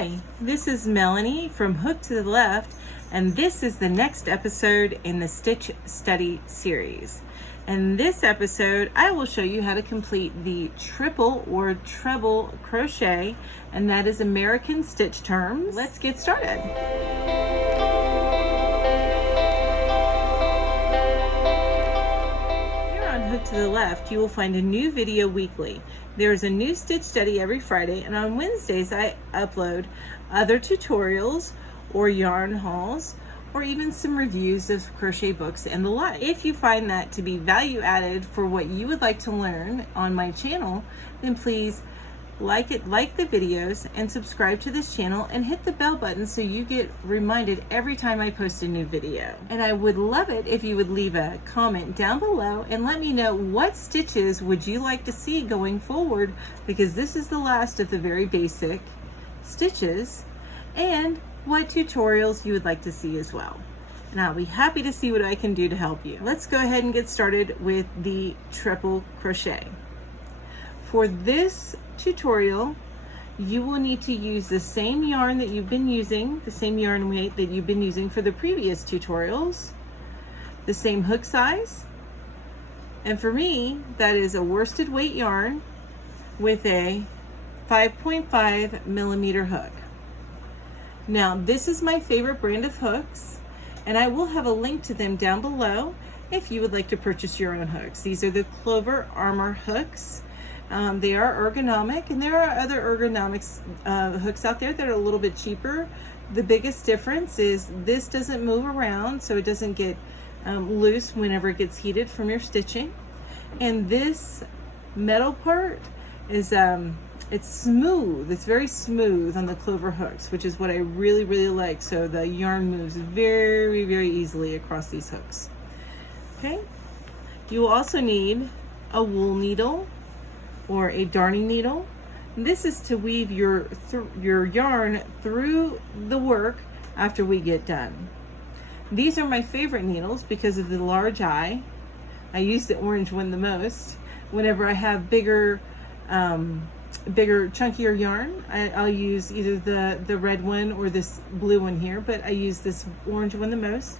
Hi, this is Melanie from Hook to the Left, and this is the next episode in the Stitch Study series. In this episode, I will show you how to complete the triple or treble crochet, and that is American stitch terms. Let's get started. Hook to the Left, you will find a new video weekly. There is a new stitch study every Friday, and on Wednesdays I upload other tutorials or yarn hauls or even some reviews of crochet books and the like. If you find that to be value added for what you would like to learn on my channel, then please like the videos and subscribe to this channel and hit the bell button so you get reminded every time I post a new video. And I would love it if you would leave a comment down below and let me know what stitches would you like to see going forward, because this is the last of the very basic stitches, and what tutorials you would like to see as well. And I'll be happy to see what I can do to help you. Let's go ahead and get started with the triple crochet. For this tutorial, you will need to use the same yarn that you've been using, the same yarn weight that you've been using for the previous tutorials, the same hook size, and for me, that is a worsted weight yarn with a 5.5 millimeter hook. Now, this is my favorite brand of hooks, and I will have a link to them down below if you would like to purchase your own hooks. These are the Clover Armor hooks. They are ergonomic, and there are other ergonomics hooks out there that are a little bit cheaper. The biggest difference is this doesn't move around, so it doesn't get loose whenever it gets heated from your stitching. And this metal part is it's smooth. It's very smooth on the Clover hooks, which is what I really like. So the yarn moves very easily across these hooks. Okay. You will also need a wool needle or a darning needle. This is to weave your yarn through the work after we get done. These are my favorite needles because of the large eye. I use the orange one the most. Whenever I have bigger, chunkier yarn, I'll use either the red one or this blue one here, but I use this orange one the most.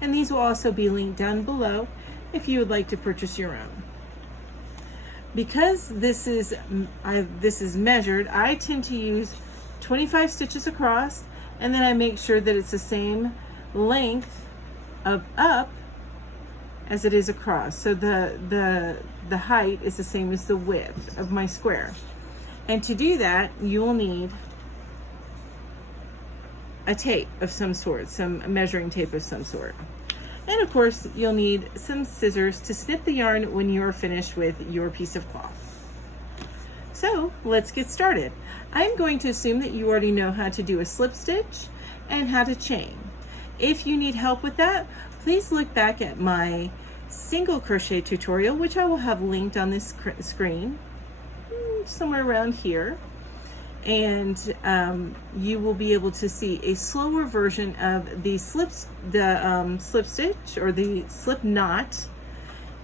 And these will also be linked down below if you would like to purchase your own. Because this is measured, I tend to use 25 stitches across, and then I make sure that it's the same length of up as it is across. So the height is the same as the width of my square. And to do that, you will need a tape of some sort, some measuring tape of some sort. And of course, you'll need some scissors to snip the yarn when you're finished with your piece of cloth. So let's get started. I'm going to assume that you already know how to do a slip stitch and how to chain. If you need help with that, please look back at my single crochet tutorial, which I will have linked on this screen, somewhere around here. And you will be able to see a slower version of the slip stitch or the slip knot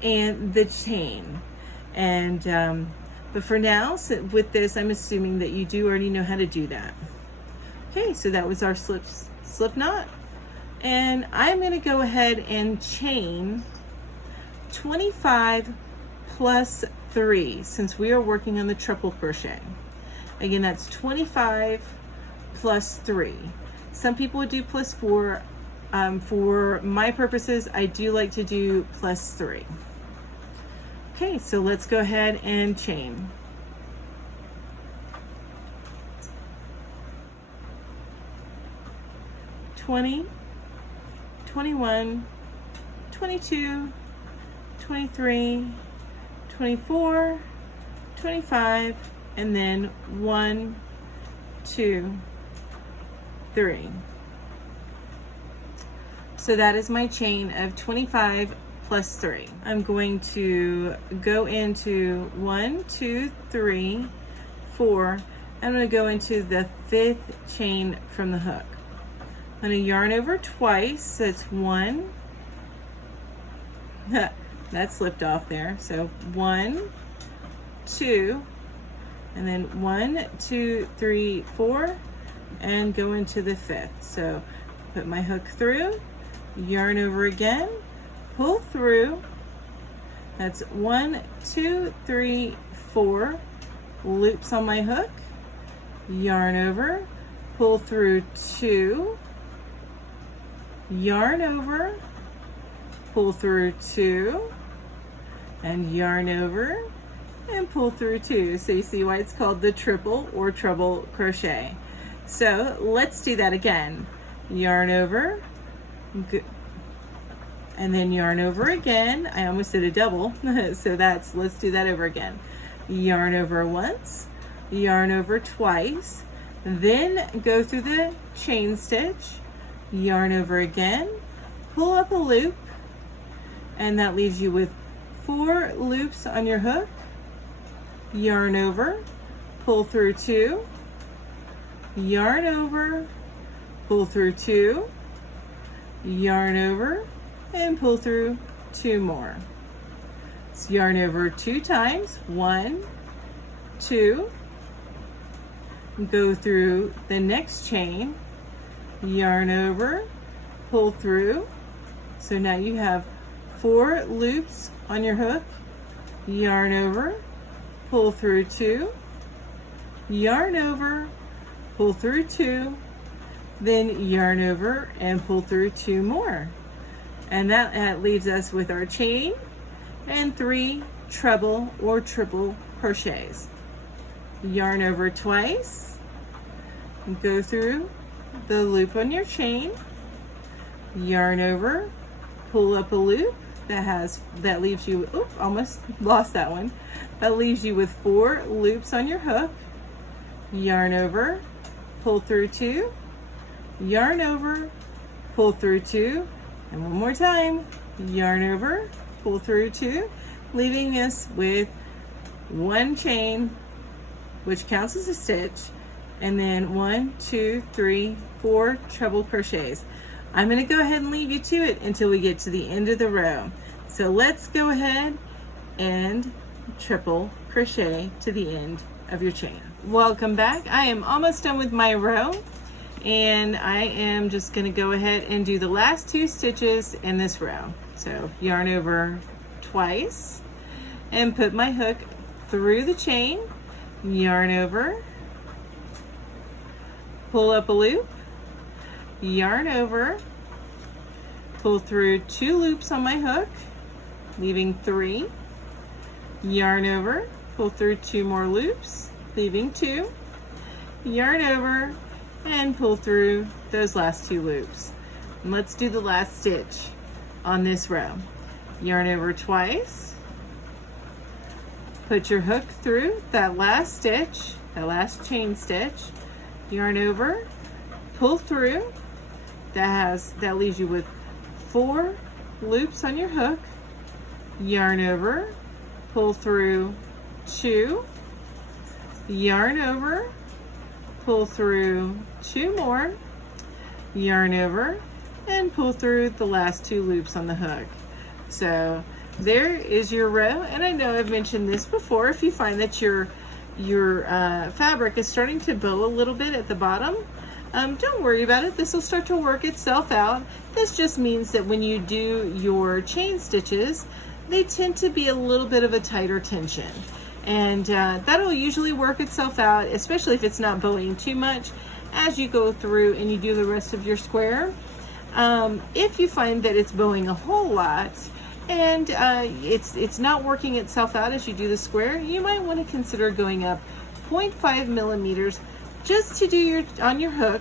and the chain. And but for now, with this, I'm assuming that you do already know how to do that. Okay, so that was our slip knot, and I'm going to go ahead and chain 25 plus 3 since we are working on the triple crochet. Again, that's 25 plus 3. Some people would do plus 4. For my purposes, I do like to do plus 3. Okay, so let's go ahead and chain. (20, 21, 22, 23, 24, 25, and then 1, 2, 3. So that is my chain of 25 plus 3. I'm going to go into 1, 2, 3, 4. I'm going to go into the 5th chain from the hook. I'm going to yarn over twice. So it's 1. That slipped off there. So 1, 2, and then 1, 2, 3, 4, and go into the 5th. So put my hook through, yarn over again, pull through. That's 1, 2, 3, 4 loops on my hook, yarn over, pull through 2, yarn over, pull through 2, and yarn over and pull through 2. So you see why it's called the triple or treble crochet. So let's do that again. Yarn over, and then yarn over again. I almost did a double, so let's do that over again. Yarn over once, yarn over twice, then go through the chain stitch, yarn over again, pull up a loop, and that leaves you with 4 loops on your hook, yarn over, pull through 2, yarn over, pull through 2, yarn over, and pull through 2 more. So yarn over 2 times, 1, 2, go through the next chain, yarn over, pull through. So now you have 4 loops on your hook, yarn over, pull through 2, yarn over, pull through 2, then yarn over and pull through 2 more. And that leaves us with our chain and 3 treble or triple crochets. Yarn over twice, go through the loop on your chain, yarn over, pull up a loop that leaves you, almost lost that one. That leaves you with 4 loops on your hook, yarn over, pull through 2, yarn over, pull through 2, and one more time, yarn over, pull through 2, leaving us with 1 chain, which counts as a stitch, and then 1, 2, 3, 4 treble crochets. I'm going to go ahead and leave you to it until we get to the end of the row. So let's go ahead and triple crochet to the end of your chain. Welcome back. I am almost done with my row, and I am just going to go ahead and do the last 2 stitches in this row. So yarn over twice and put my hook through the chain, yarn over, pull up a loop, yarn over, pull through 2 loops on my hook, leaving 3, yarn over, pull through 2 more loops, leaving 2, yarn over, and pull through those last 2 loops. And let's do the last stitch on this row. Yarn over twice, put your hook through that last stitch, that last chain stitch, yarn over, pull through. That leaves you with 4 loops on your hook, yarn over, pull through 2, yarn over, pull through 2 more, yarn over, and pull through the last 2 loops on the hook. So there is your row, and I know I've mentioned this before. If you find that your fabric is starting to bow a little bit at the bottom, don't worry about it. This will start to work itself out. This just means that when you do your chain stitches, they tend to be a little bit of a tighter tension, and that'll usually work itself out, especially if it's not bowing too much as you go through and you do the rest of your square. If you find that it's bowing a whole lot and it's not working itself out as you do the square, you might want to consider going up 0.5 millimeters just to do on your hook,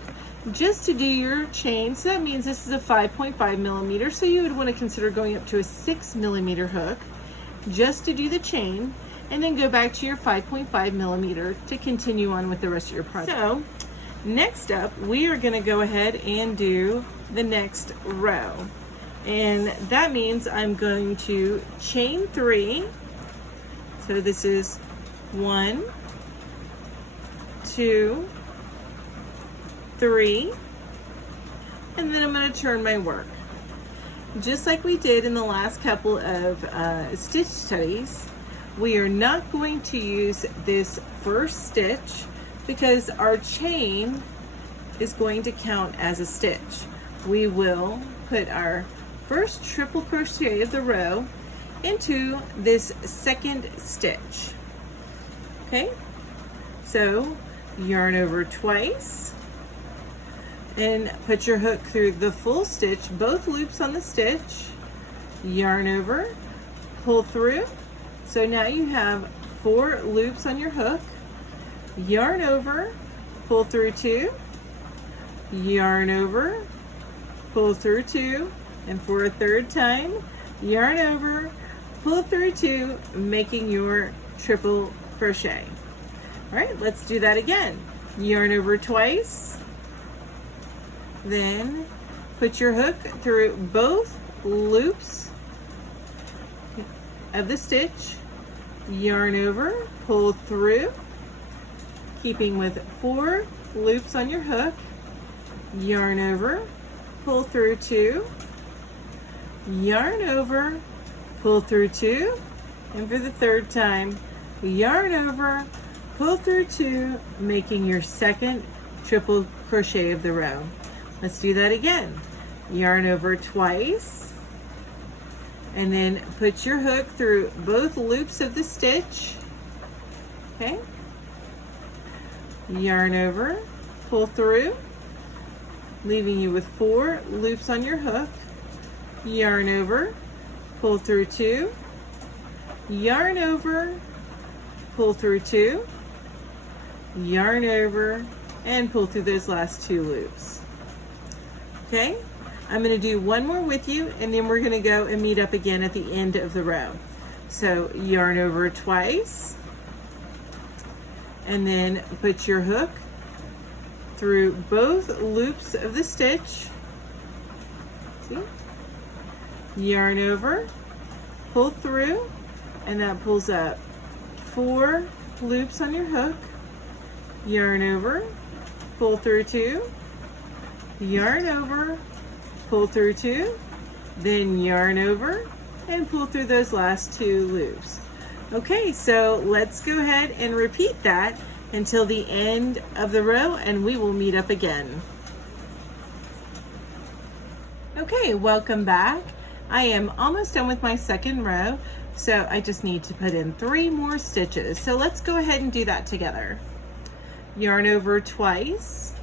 just to do your chain. So that means this is a 5.5 millimeter, so you would want to consider going up to a 6 millimeter hook just to do the chain, and then go back to your 5.5 millimeter to continue on with the rest of your project. So next up, we are going to go ahead and do the next row, and that means I'm going to chain 3. So this is 1, 2, 3, and then I'm going to turn my work. Just like we did in the last couple of stitch studies, we are not going to use this first stitch because our chain is going to count as a stitch. We will put our first triple crochet of the row into this second stitch. Okay, so yarn over twice and put your hook through the full stitch, both loops on the stitch, yarn over, pull through. So now you have 4 loops on your hook, yarn over, pull through 2, yarn over, pull through 2, and for a third time, yarn over, pull through 2, making your triple crochet. All right, let's do that again. Yarn over twice, then put your hook through both loops of the stitch, yarn over, pull through, keeping with 4 loops on your hook, yarn over, pull through 2, yarn over, pull through 2, and for the third time, yarn over, pull through 2, making your second triple crochet of the row. Let's do that again. Yarn over twice, and then put your hook through both loops of the stitch. Okay, yarn over, pull through, leaving you with 4 loops on your hook, yarn over, pull through 2, yarn over, pull through 2, yarn over, and pull through those last 2 loops. Okay, I'm going to do one more with you, and then we're going to go and meet up again at the end of the row. So yarn over twice, and then put your hook through both loops of the stitch. See? Yarn over, pull through, and that pulls up 4 loops on your hook, yarn over, pull through 2, yarn over, pull through 2, then yarn over, and pull through those last 2 loops. Okay, so let's go ahead and repeat that until the end of the row, and we will meet up again. Okay, welcome back. I am almost done with my second row, so I just need to put in 3 more stitches. So let's go ahead and do that together. Yarn over twice,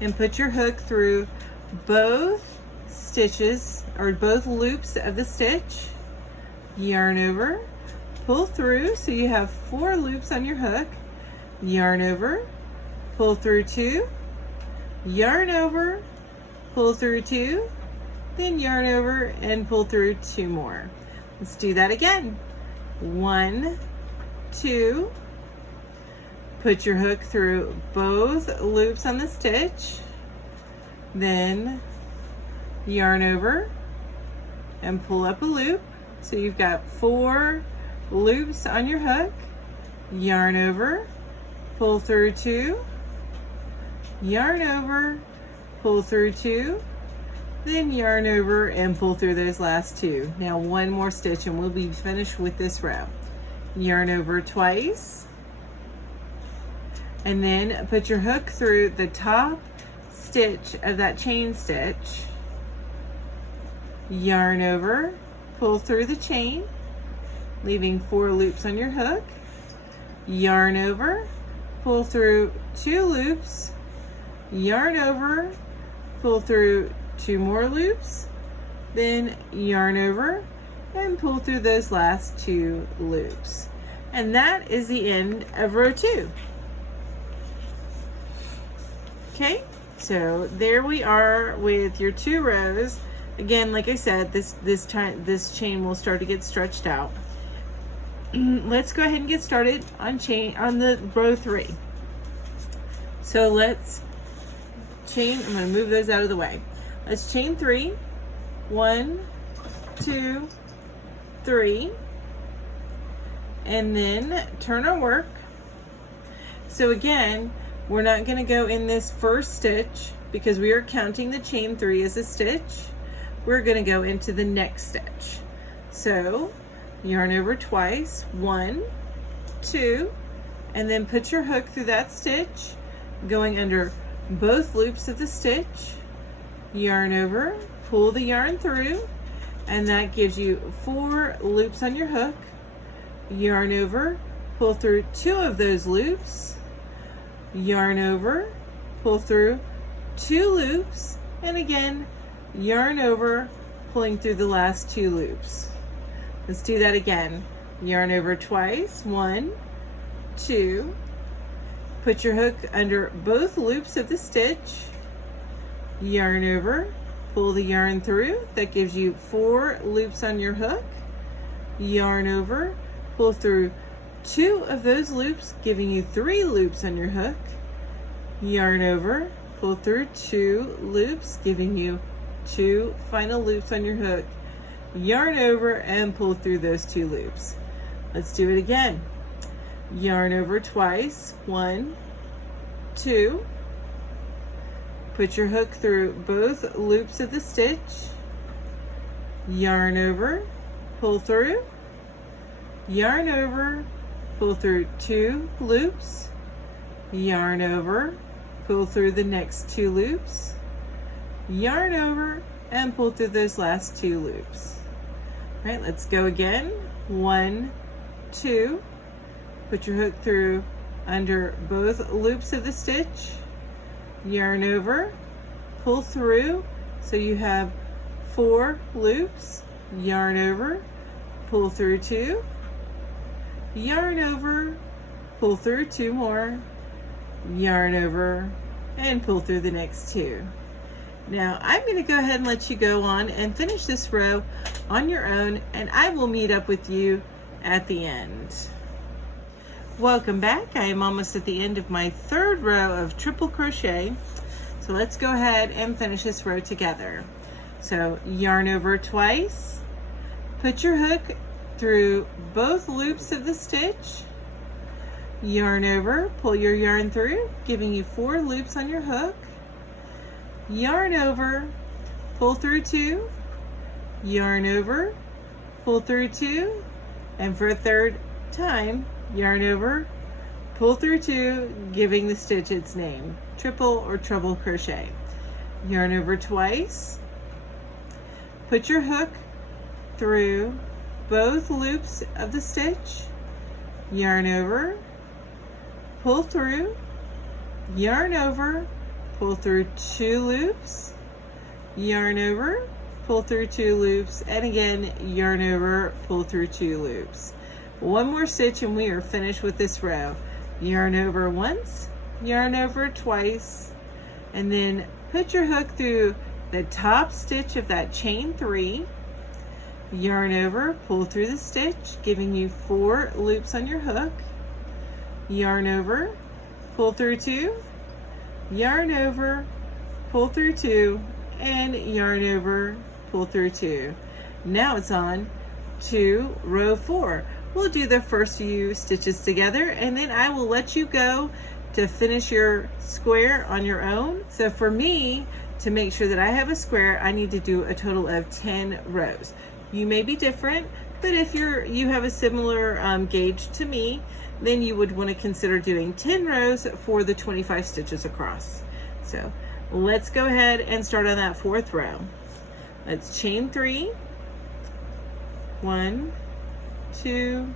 and put your hook through both stitches or both loops of the stitch, yarn over, pull through, so you have 4 loops on your hook, yarn over, pull through 2, yarn over, pull through 2, then yarn over and pull through 2 more. Let's do that again. 1, 2, put your hook through both loops on the stitch, then yarn over and pull up a loop. So you've got 4 loops on your hook, yarn over, pull through 2, yarn over, pull through 2, then yarn over and pull through those last 2. Now 1 more stitch and we'll be finished with this row. Yarn over twice, and then put your hook through the top stitch of that chain stitch, yarn over, pull through the chain, leaving 4 loops on your hook, yarn over, pull through 2 loops, yarn over, pull through 2 more loops, then yarn over and pull through those last 2 loops. And that is the end of row 2. Okay, so there we are with your 2 rows. Again, like I said, this chain will start to get stretched out. Let's go ahead and get started on the row 3. So let's chain. I'm going to move those out of the way. Let's chain 3. 1, 2, 3, and then turn our work. So again, we're not going to go in this first stitch because we are counting the chain 3 as a stitch. We're going to go into the next stitch. So yarn over twice, 1, 2, and then put your hook through that stitch, going under both loops of the stitch, yarn over, pull the yarn through, and that gives you 4 loops on your hook. Yarn over, pull through 2 of those loops, yarn over, pull through 2 loops, and again yarn over, pulling through the last 2 loops. Let's do that again. Yarn over twice, 1, 2, put your hook under both loops of the stitch, yarn over, pull the yarn through, that gives you 4 loops on your hook, yarn over, pull through 2 of those loops, giving you 3 loops on your hook, yarn over, pull through 2 loops, giving you 2 final loops on your hook, yarn over, and pull through those 2 loops. Let's do it again. Yarn over twice, 1, 2, put your hook through both loops of the stitch, yarn over, pull through, yarn over, pull through 2 loops, yarn over, pull through the next 2 loops, yarn over, and pull through those last 2 loops. All right, let's go again. 1, 2, put your hook through under both loops of the stitch, yarn over, pull through, so you have 4 loops, yarn over, pull through 2, yarn over, pull through 2 more, yarn over, and pull through the next 2. Now I'm going to go ahead and let you go on and finish this row on your own, and I will meet up with you at the end. Welcome back. I am almost at the end of my 3rd row of triple crochet. So let's go ahead and finish this row together. So yarn over twice, put your hook through both loops of the stitch, yarn over, pull your yarn through, giving you 4 loops on your hook, yarn over, pull through 2, yarn over, pull through 2, and for a 3rd time, yarn over, pull through 2, giving the stitch its name, triple or treble crochet. Yarn over twice, put your hook through both loops of the stitch, yarn over, pull through, yarn over, pull through 2 loops, yarn over, pull through 2 loops, and again yarn over, pull through 2 loops. One more stitch and we are finished with this row. Yarn over once, yarn over twice, and then put your hook through the top stitch of that chain 3, yarn over, pull through the stitch, giving you 4 loops on your hook, yarn over, pull through 2, yarn over, pull through 2, and yarn over, pull through 2. Now it's on to row 4. We'll do the first few stitches together, and then I will let you go to finish your square on your own. So for me, to make sure that I have a square, I need to do a total of 10 rows. You may be different, but if you have a similar gauge to me, then you would want to consider doing 10 rows for the 25 stitches across. So let's go ahead and start on that 4th row. Let's chain 3, 1, 2,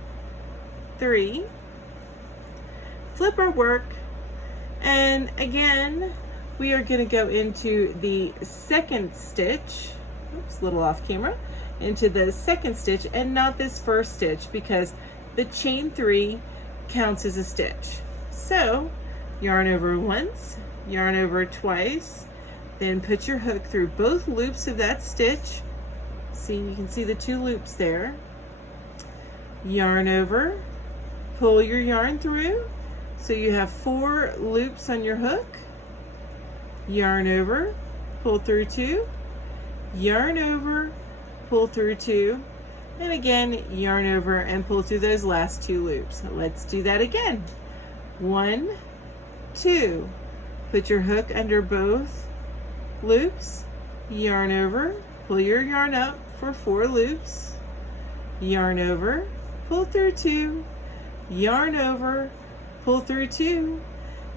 3, flip our work, and again we are going to go into the 2nd stitch. Oops, a little off camera. Into the 2nd stitch and not this 1st stitch, because the chain 3 counts as a stitch. So yarn over once, yarn over twice, then put your hook through both loops of that stitch. See, you can see the 2 loops there. Yarn over, pull your yarn through, so you have 4 loops on your hook, yarn over, pull through 2, yarn over, pull through 2, and again yarn over and pull through those last 2 loops. Let's do that again. 1, 2, put your hook under both loops, yarn over, pull your yarn up for 4 loops, yarn over, pull through 2, yarn over, pull through 2,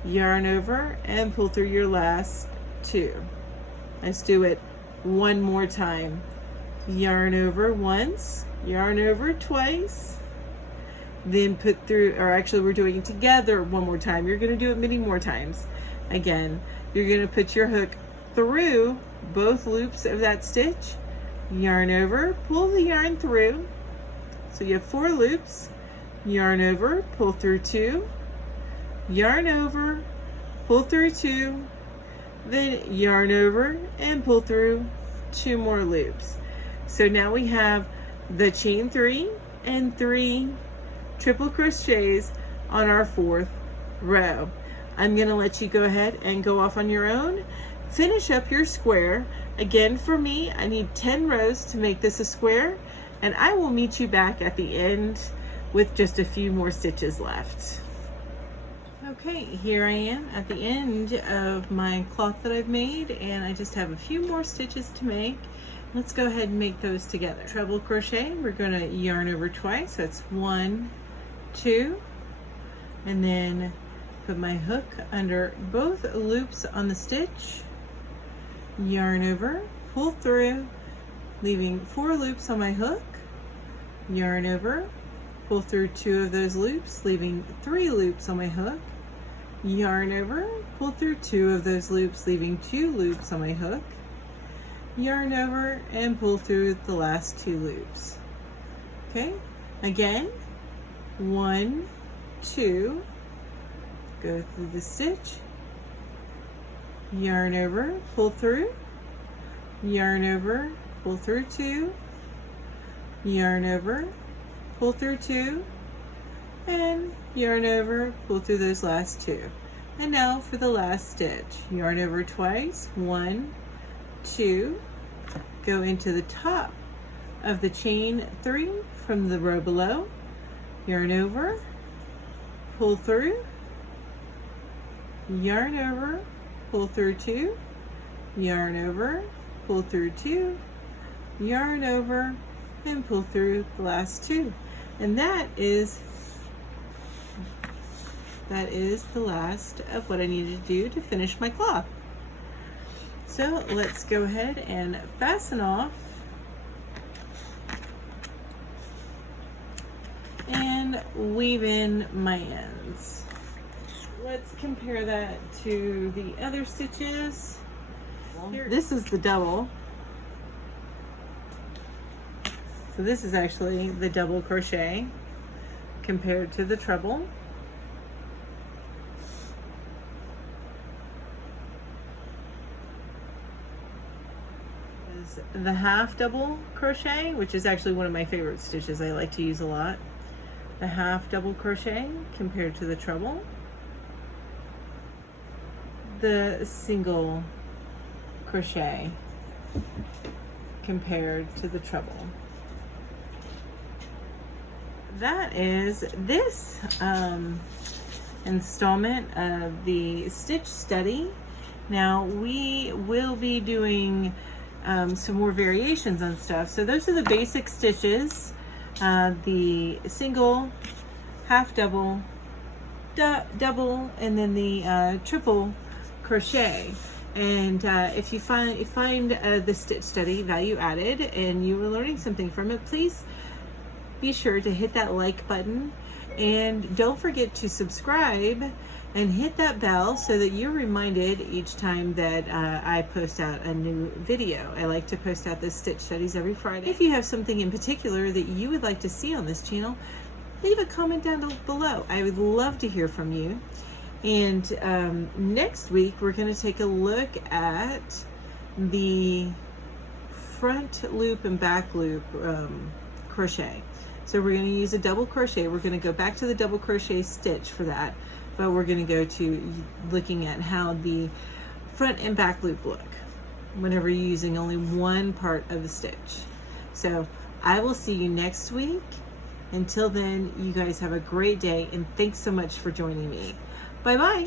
yarn over, and pull through your last 2. Let's do it one more time. Yarn over once, yarn over twice, then put through, or actually we're doing it together one more time. You're going to do it many more times. Again, you're going to put your hook through both loops of that stitch, yarn over, pull the yarn through. So you have 4 loops, yarn over, pull through 2, yarn over, pull through 2, then yarn over and pull through 2 more loops. So now we have the chain 3 and 3 triple crochets on our 4th row. I'm going to let you go ahead and go off on your own. Finish up your square. Again, for me, I need 10 rows to make this a square, and I will meet you back at the end with just a few more stitches left. Okay, here I am at the end of my cloth that I've made, and I just have a few more stitches to make. Let's go ahead and make those together. Treble crochet, we're going to yarn over twice. That's 1, 2, and then put my hook under both loops on the stitch, yarn over, pull through, leaving 4 loops on my hook, yarn over, pull through 2 of those loops, leaving 3 loops on my hook, yarn over, pull through 2 of those loops, leaving 2 loops on my hook, yarn over, and pull through the last 2 loops. Okay, again, 1, 2, go through the stitch, yarn over, pull through, yarn over, pull through 2, yarn over, pull through 2, and yarn over, pull through those last 2. And now for the last stitch, yarn over twice, 1, 2, go into the top of the chain 3 from the row below, yarn over, pull through, yarn over, pull through 2, yarn over, pull through 2, yarn over, and pull through the last 2. And that is the last of what I needed to do to finish my cloth. So let's go ahead and fasten off and weave in my ends. Let's compare that to the other stitches. This is the double. So this is actually the double crochet compared to the treble. Is the half double crochet, which is actually one of my favorite stitches I like to use a lot. The half double crochet compared to the treble. The single crochet compared to the treble. That is this installment of the stitch study. Now we will be doing some more variations on stuff. So those are the basic stitches, the single, half double, double, and then the triple crochet. And if you find the stitch study value added and you were learning something from it, please be sure to hit that like button, and don't forget to subscribe and hit that bell so that you're reminded each time that I post out a new video. I like to post out the stitch studies every Friday. If you have something in particular that you would like to see on this channel, leave a comment down below. I would love to hear from you. And next week we're going to take a look at the front loop and back loop crochet. So we're going to use a double crochet. We're going to go back to the double crochet stitch for that, but we're going to go to looking at how the front and back loop look whenever you're using only one part of the stitch. So I will see you next week. Until then, you guys have a great day, and thanks so much for joining me. Bye-bye.